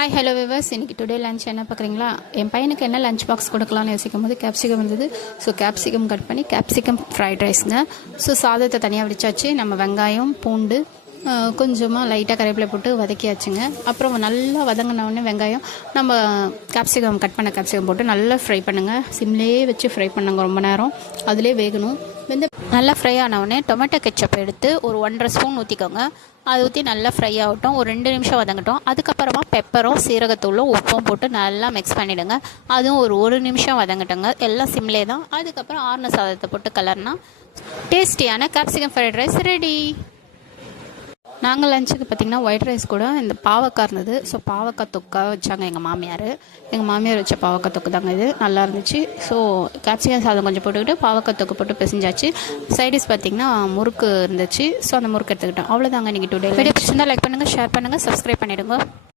Hi hello viewers. இன்றைக்கி today lunch என்ன பார்க்குறீங்களா? என் பையனுக்கு என்ன லஞ்ச் பாக்ஸ் கொடுக்கலான்னு யோசிக்கும் போது கேப்சிகம் இருந்தது. ஸோ கேப்சிகம் கட் பண்ணி கேப்சிகம் ஃப்ரைட் ரைஸுங்க. ஸோ சாதத்தை தனியாக வடிச்சாச்சு. நம்ம வெங்காயம் பூண்டு கொஞ்சமாக லைட்டாக கறிவேப்பிலை போட்டு வதக்கியாச்சுங்க. அப்புறம் நல்லா வதங்கினவுடனே வெங்காயம் நம்ம கேப்சிகம் கட் பண்ண கேப்சிகம் போட்டு நல்லா ஃப்ரை பண்ணுங்கள். சிம்லேயே வச்சு ஃப்ரை பண்ணுங்க, ரொம்ப நேரம் அதிலே வேகணும். வெந்த நல்லா ஃப்ரை ஆனவுடனே டொமேட்டோ கெச்சப் எடுத்து ஒரு 1.5 ஸ்பூன் ஊற்றிக்கோங்க. அதை ஊற்றி நல்லா ஃப்ரை ஆகட்டும், ஒரு 2 நிமிஷம் வதங்கட்டும். அதுக்கப்புறமா பெப்பரும் சீரகத்தூளும் உப்பும் போட்டு நல்லா மிக்ஸ் பண்ணிவிடுங்க. அதுவும் ஒரு நிமிஷம் வதங்கட்டுங்க. எல்லாம் சிம்லே தான். அதுக்கப்புறம் ஆறுன சாதத்தை போட்டு கலர்னா டேஸ்டியான கேப்சிகம் ஃப்ரைட் ரைஸ் ரெடி. நாங்கள் லஞ்சுக்கு பார்த்திங்கன்னா ஒயிட் ரைஸ் கூட இந்த பாவக்காய் இருந்தது. ஸோ பாவக்காய் தொக்கா வச்சாங்க எங்கள் மாமியார் வச்ச பாவக்காய் தொக்கு தாங்க இது. நல்லா இருந்துச்சு. ஸோ கேப்சிகம் சாதம் கொஞ்சம் போட்டுக்கிட்டு பாவக்காய் தொக்கு போட்டு பிசைஞ்சாச்சு. சைடிஸ் பார்த்திங்கன்னா முறுக்கு இருந்துச்சு. ஸோ அந்த முறுக்கு எடுத்துக்கிட்டோம். அவ்வளோதாங்க. நீங்கள் டுடே வீடியோ பிடிச்சிருந்தா லைக் பண்ணுங்கள், ஷேர் பண்ணுங்கள், சப்ஸ்கிரைப் பண்ணிவிடுங்க.